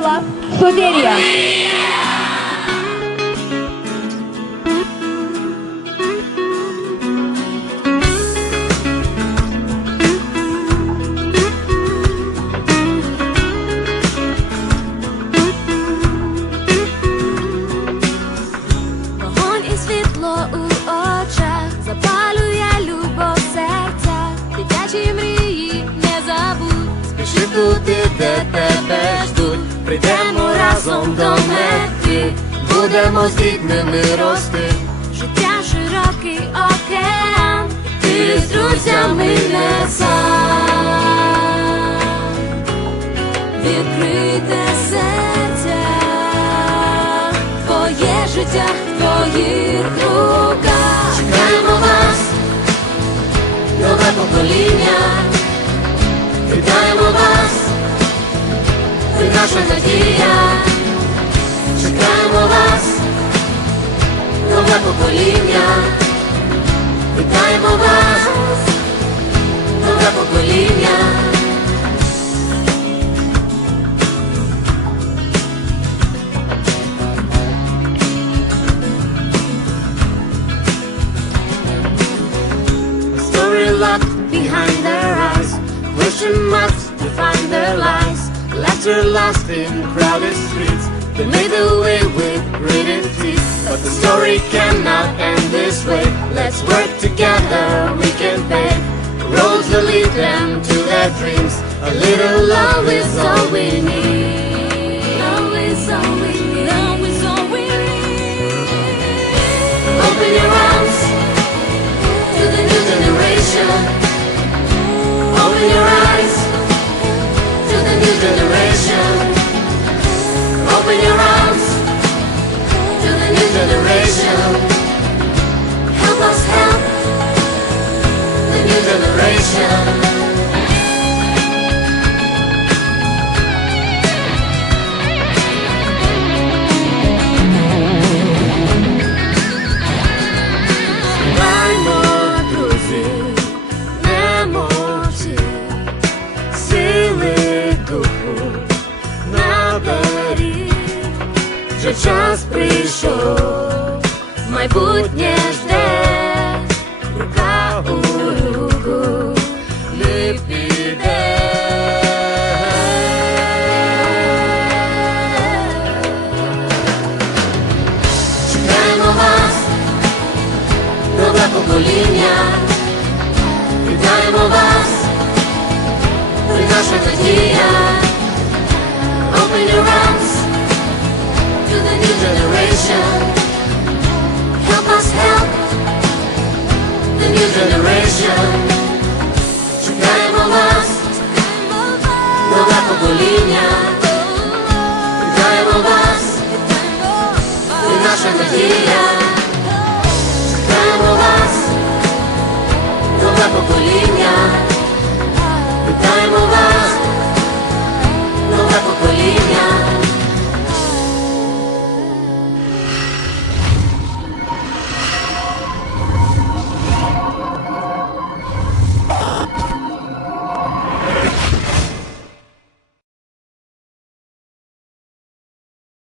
клас Совєрія. Вогонь і світло у очах запалює любов в серцях, дитячі мрії не забудь. Спіши туди, де ждуть, разом до мети, будемо з дітьми рости. Життя широкий океан, ти з друзями не сам. Відкрите серця, твоє життя твоїх руках. Чекаємо вас, нове покоління, вітаємо вас, наша надія, чекаємо вас, нове покоління, вітаємо вас, нове покоління. A story locked behind their eyes. Question marks define their lies. Laughter lost in crowded streets. They made their way with gritted teeth. But the story cannot end this way. Let's work together, we can pave roads that lead them to their dreams. A little love is all we need. Час прийшов, майбутнє жде, рука у руку не піде. Чекаємо вас нове покоління, вітаємо вас, ви наша надія. Open your new generation. Help us help the new generation. Шукаємо вас, нове покоління. Вітаємо вас, ви наша надія. Шукаємо вас, нове покоління.